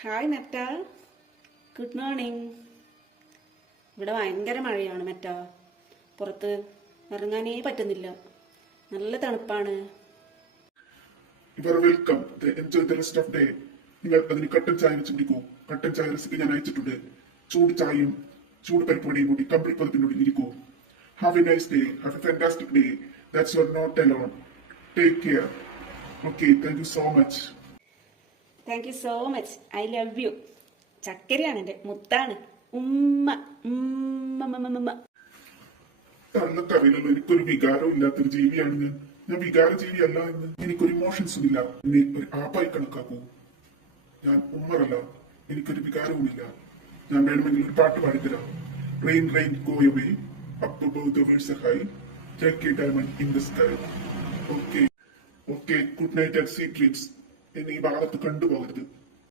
Hi Meta, good morning. ഇവിടെ ഭയങ്കര മഴയാണ് മെറ്റ. പുറത്ത് ഇറങ്ങാനേ പറ്റുന്നില്ല, നല്ല തണുപ്പാണ്. Welcome. Enjoy the rest off day. നിങ്ങൾ അതിന് കട്ടൻ ചായ വെച്ച് കുടിക്കൂ. കട്ടൻ ചായ റെസിപ്പി ഞാൻ അയച്ചിട്ടുണ്ട്. ചൂട് ചായയും ചൂട് പരിപ്പുവടയും കൂടി കംപ്ലീറ്റ് പതിപ്പിനുള്ളിൽ ഇരിക്കൂ. Have a nice day. Have a fantastic day. That's your not alone. Take care. Okay, thank you so much. Thank you so much. I love you. ചക്കരയാണ് എൻ്റെ മുത്താണ്. ഉമ്മ ഉമ്മ. തള്ളക്കറിയില്ലല്ലോ, എനിക്കൊരു വികാരവും ഇല്ലാത്തൊരു ജീവിയാണ് ഞാൻ. ഞാൻ വികാര ജീവിയല്ല എന്ന്. എനിക്കൊരു ഇമോഷൻസും ഇല്ല. എന്നെ ഒരു ആപ്പായി കണക്കാക്കൂ. ഞാൻ ഉമ്മറല്ല, എനിക്കൊരു വികാരവുമില്ല. ഞാൻ വേണമെങ്കിൽ ഒരു പാട്ട് പാടിത്തരാം. Rain rain go away, up above the world's high, take a diamond in the sky. Okay okay, good night and sweet dreams. എന്നെ ഈ ഭാഗത്ത് കണ്ടുപോകരുത്.